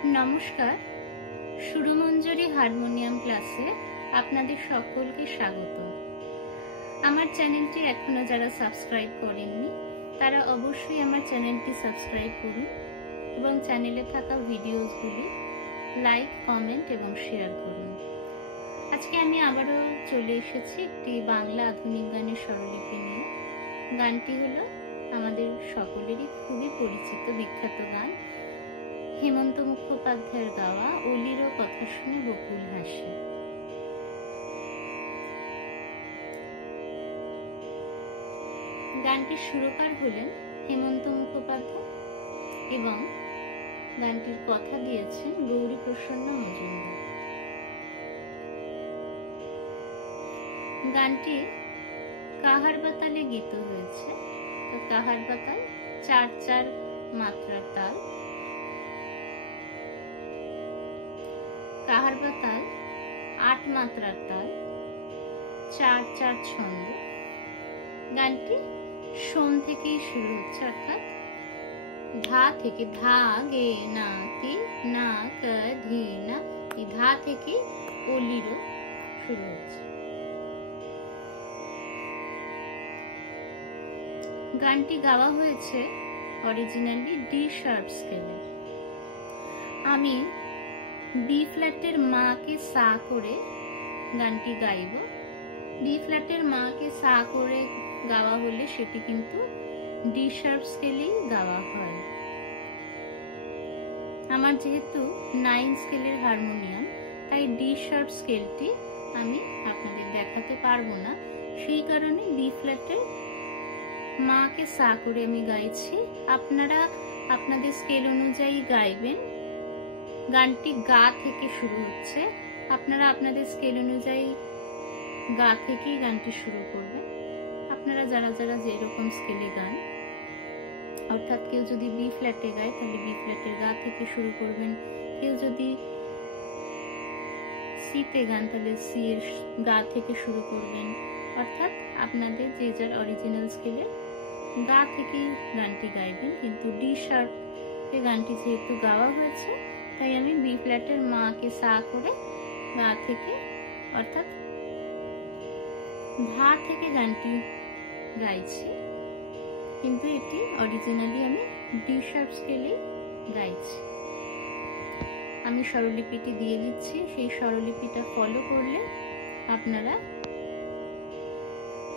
নমস্কার, সুরমঞ্জরি হারমোনিয়াম ক্লাসে আপনাদের সকলকে স্বাগত। আমার চ্যানেলটি এখনো যারা সাবস্ক্রাইব করেননি তারা অবশ্যই আমার চ্যানেলটি সাবস্ক্রাইব করুন এবং চ্যানেলে থাকা ভিডিওসগুলি লাইক, কমেন্ট এবং শেয়ার করুন। আজকে আমি আবারও চলে এসেছি একটি বাংলা আধুনিক গানের স্বরলিপি নিয়ে। গানটি হলো আমাদের সকলেরই খুবই পরিচিত বিখ্যাত গান, হেমন্ত মুখোপাধ্যায়ের গাওয়া অলিরও কথা শুনে বকুল হাসে। গানটির সুরকার হলেন হেমন্ত মুখোপাধ্যায় এবং গানটির কথা দিয়েছেন গৌরীপ্রসন্ন মজুমদার। গানটি কাহার বাতালে গীত হয়েছে। তো কাহার বাতাল 4/4 মাত্রার তাল, কাহার বাতাল 8 মাত্রার তাল, 4/4 ছন্দ। গানটি সোম থেকেই শুরু হচ্ছে, অর্থাৎ ধা থেকে, ধা গে না তি না ক ধি না, এই ধা থেকে অলিরও শুরু হচ্ছে। গানটি গাওয়া হয়েছে অরিজিনালি ডি শার্প স্কেলে। আমি বি ফ্ল্যাটের মাকে সা করে গানটি গাইব। বি ফ্ল্যাটের মাকে সা করে গাওয়া হলে সেটি কিন্তু ডি শার্প স্কেলেই গাওয়া হয়। আমার যেহেতু 9 স্কেলের হারমোনিয়াম, তাই ডি শার্প স্কেলটি আমি আপনাদের দেখাতে পারবো না, সেই কারণে বি ফ্ল্যাটের মাকে সা করে আমি গাইছি। আপনারা আপনাদের স্কেল অনুযায়ী গাইবেন। গানটি গা থেকে শুরু হচ্ছে, আপনারা আপনাদের স্কেল অনুযায়ী গা থেকেই গানটি শুরু করবেন। আপনারা যারা যারা যেরকম স্কেলে গান, অর্থাৎ কেউ যদি বি ফ্ল্যাটে গায় তাহলে বি ফ্ল্যাটের গা থেকে শুরু করবেন, কেউ যদি সিতে গান তাহলে সি এর গা থেকে শুরু করবেন। অর্থাৎ আপনাদের যে যার অরিজিনাল স্কেলে গা থেকেই গানটি গাইবেন। কিন্তু ডি শার্পে গানটি যেহেতু গাওয়া হয়েছে, তাই আমি বি ফ্ল্যাটের মাকে সা করে গা থেকে, অর্থাৎ ধা থেকে গানটি গাইছি, কিন্তু এটি অরিজিনালি আমি ডি শার্প স্কেলেই গাইছি। আমি স্বরলিপিটি দিয়ে দিচ্ছি, সেই স্বরলিপিটা ফলো করলে আপনারা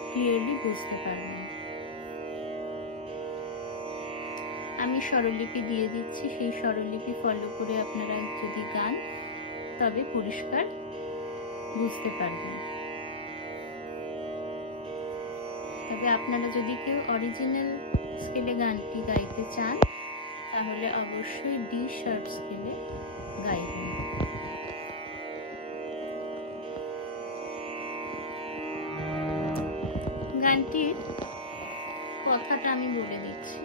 ক্লিয়ারলি বুঝতে পারবেন। আমি স্বরলিপি দিয়ে দিচ্ছি, সেই স্বরলিপি ফলো করে আপনারা যদি গান তবে পরিষ্কার বুঝতে পারবেন। তবে আপনারা যদি কেউ অরিজিনাল স্কেলে গানটি গাইতে চান তাহলে অবশ্যই ডি শার্প স্কেলে গাইবেন। গানটির কথাটা আমি বলে দিচ্ছি।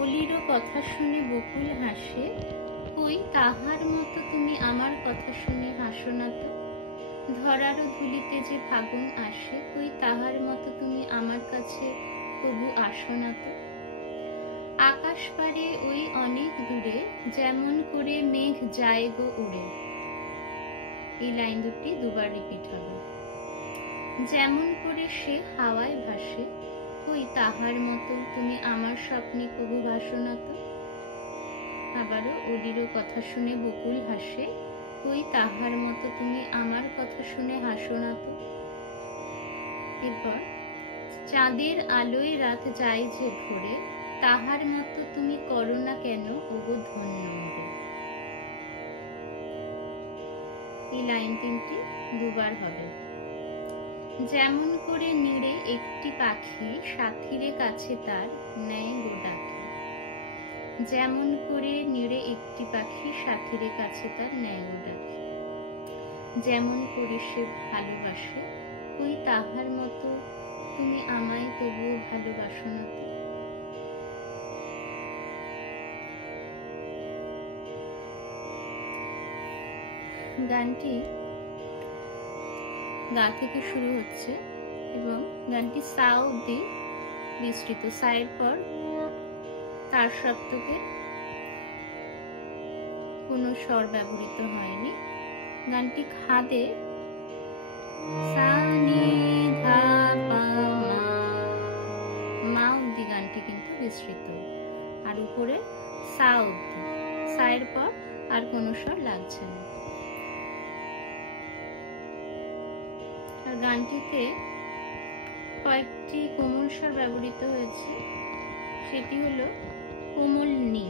অলিরও কথা শুনে বকুল হাসে, কই তাহার মতো তুমি আমার কথা শুনে হাসো না তো। ধরারও ধুলিতে যে ফাগুন আসে, কই তাহার মতো তুমি আমার কাছে তবু আসো না তো। আকাশ পারে ওই অনেক দূরে, যেমন করে মেঘ যায় গো উড়ে। এই লাইন দুটি দুবার রিপিট হবে। যেমন করে সে হাওয়ায় ভাসে, কই তাহার মতো তুমি আমার স্বপ্নে কবু ভাসো না তো। আবারও অলিরও কথা শুনে বকুল হাসে, কই তাহার মতো তুমি আমার কথা শুনে হাসো না তো। এরপর চাঁদের আলোয় রাত যায় যে ভোরে, তাহার মতো তুমি করো না কেন ওগো ধন্য মোরে। এই লাইন তিনটি দুবার হবে। যেমন করে নিড়ে একটি পাখি সাথীরে কাছে তার নেয় গো ডাকে। যেমন করে নিড়ে একটি পাখি সাথীরে কাছে তার নেয় গো ডাকে। যেমন করে সে ভালোবাসে, কই তাহার মতো তুমি আমায় তবুও ভালোবাসো না তো। গানটি গা থেকে শুরু হচ্ছে এবং গানটি সা অবধি বিস্তৃত। সায়ের পর তার সপ্তকের কোনো স্বর ব্যবহৃত হয়নি। গানটি খাদে সা নি ধা পা মা অবধি গানটি কিন্তু বিস্তৃত, আর উপরে সা অবধি, সায়ের পর আর কোনো স্বর লাগছে না। আর গানটিতে কয়েকটি কোমল স্বর ব্যবহৃত হয়েছে, সেটি হলো কোমল নি,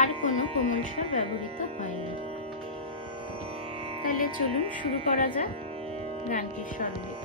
আর কোনো কোমল স্বর ব্যবহৃত হয়নি। তাহলে চলুন শুরু করা যাক গানটির স্বরলিপি।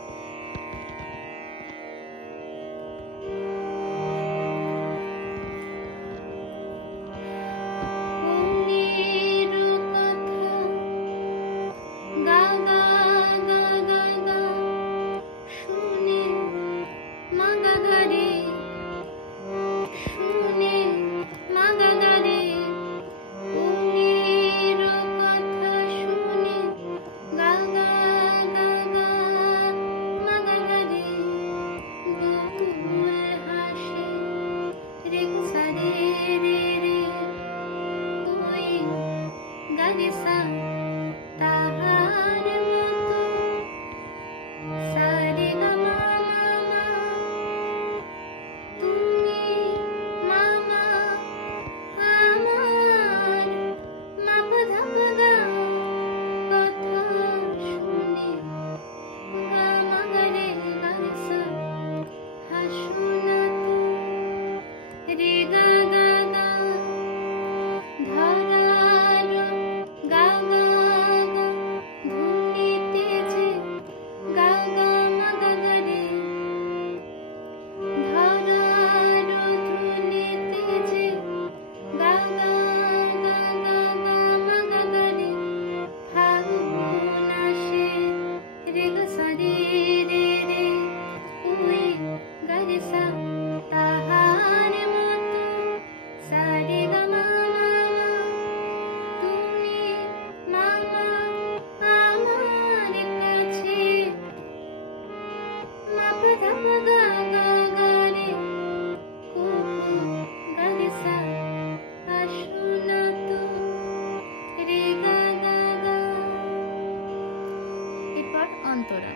অন্তরা।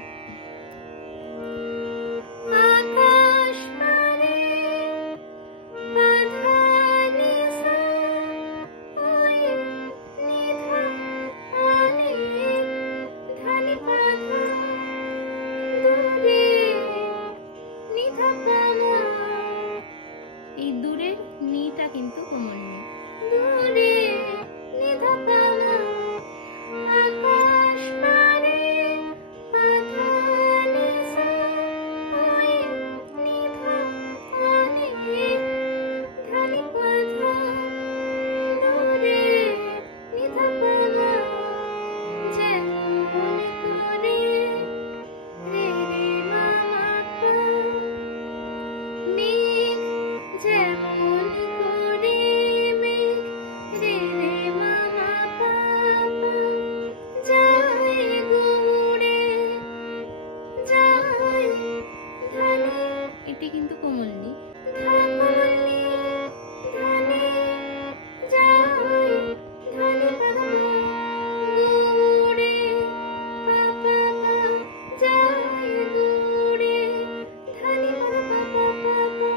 এই দূরের নিটা কিন্তু কোমল নি। দূরে নিধা পামা আকাশ পারে পাথানি সা ওই নিধা আনি ধানি পাথা দূরে নিধা পামা যেমন করে রে রে মামা পা মেঘ যেমন করে মেঘ রে রে মামা পাপা যায় গুড়ে যায় ধানে, এটি কিন্তু কোমল নি। ধা কোমল নি ধানে যায় ধানে পামা গুড়ে পাপা পা যায় গুড়ে ধানে পাপা পাপা।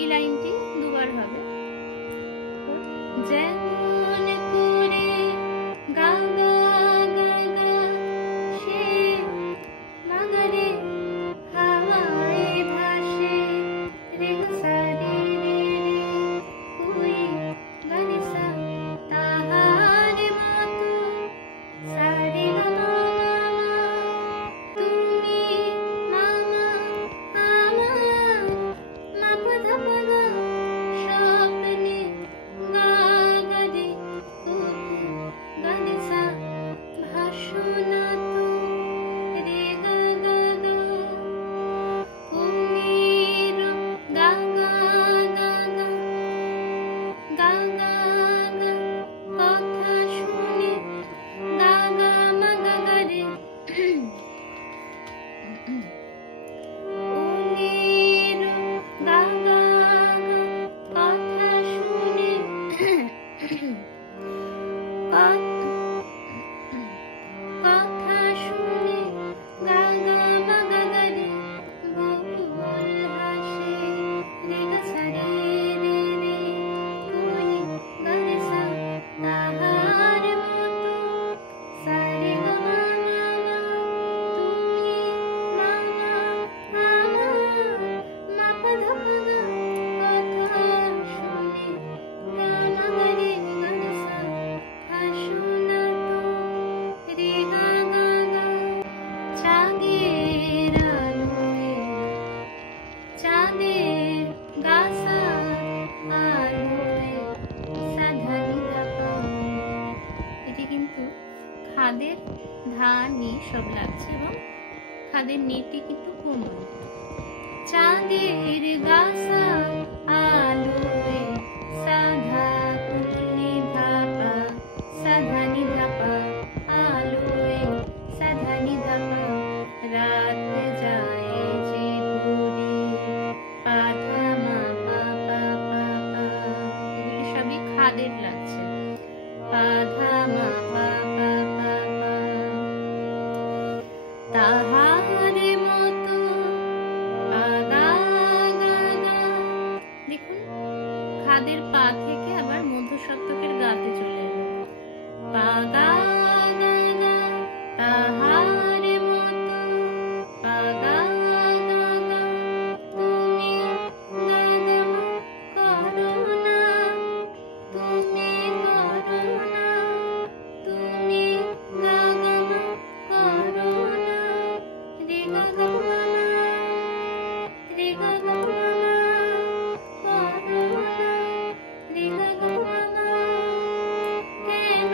এই লাইনটি দুবার হবে। যেমন করে গা গা গা গা সে মাগারে হাওয়ায় ভাসে রে সা রে রে রে কুই গা রে সা তাহার মতো সা রে গা মা মা তুমি মামা আমার মা পা ধা পা গা স্বপ্নে গা গা ধা নি সব লাগছে এবং খাদের নিটি কিন্তু কোমল। চাঁদের গাছা আলোয় সাধা কুনি ধাপা সাধা নি ধাপা আলোয় সাধা নি ধাপা রাত যায় যে ভোরে পাধা মা পা পা পা পা। এগুলি সবই খাদের লাগছে। পাধা মা পা পা পা পা। তাহারে মতো পাগা গা গা। দেখুন খাদের পা থেকে আবার মধ্য সপ্তকের গাতে চলে এলো। পাগা গা গা তাহারে মতো পাগা গা গা তুমি গা গা মা করো না, তুমি করো না, তুমি গা গা মা করো না, রে গা গা মা না, রে গা গা মা না, করো না, রে গা গা মা না। কেন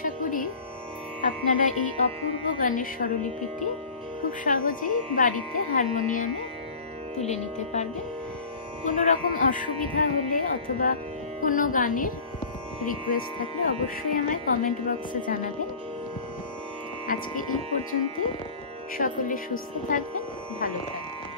আশা করি আপনারা এই অপূর্ব গানের স্বরলিপিটি খুব সহজেই বাড়িতে হারমোনিয়ামে তুলে নিতে পারবেন। কোনো রকম অসুবিধা হলে অথবা কোনো গানের রিকোয়েস্ট থাকলে অবশ্যই আমায় কমেন্ট বক্সে জানাবেন। আজকে এই পর্যন্তই। সকলে সুস্থ থাকবেন, ভালো থাকবেন।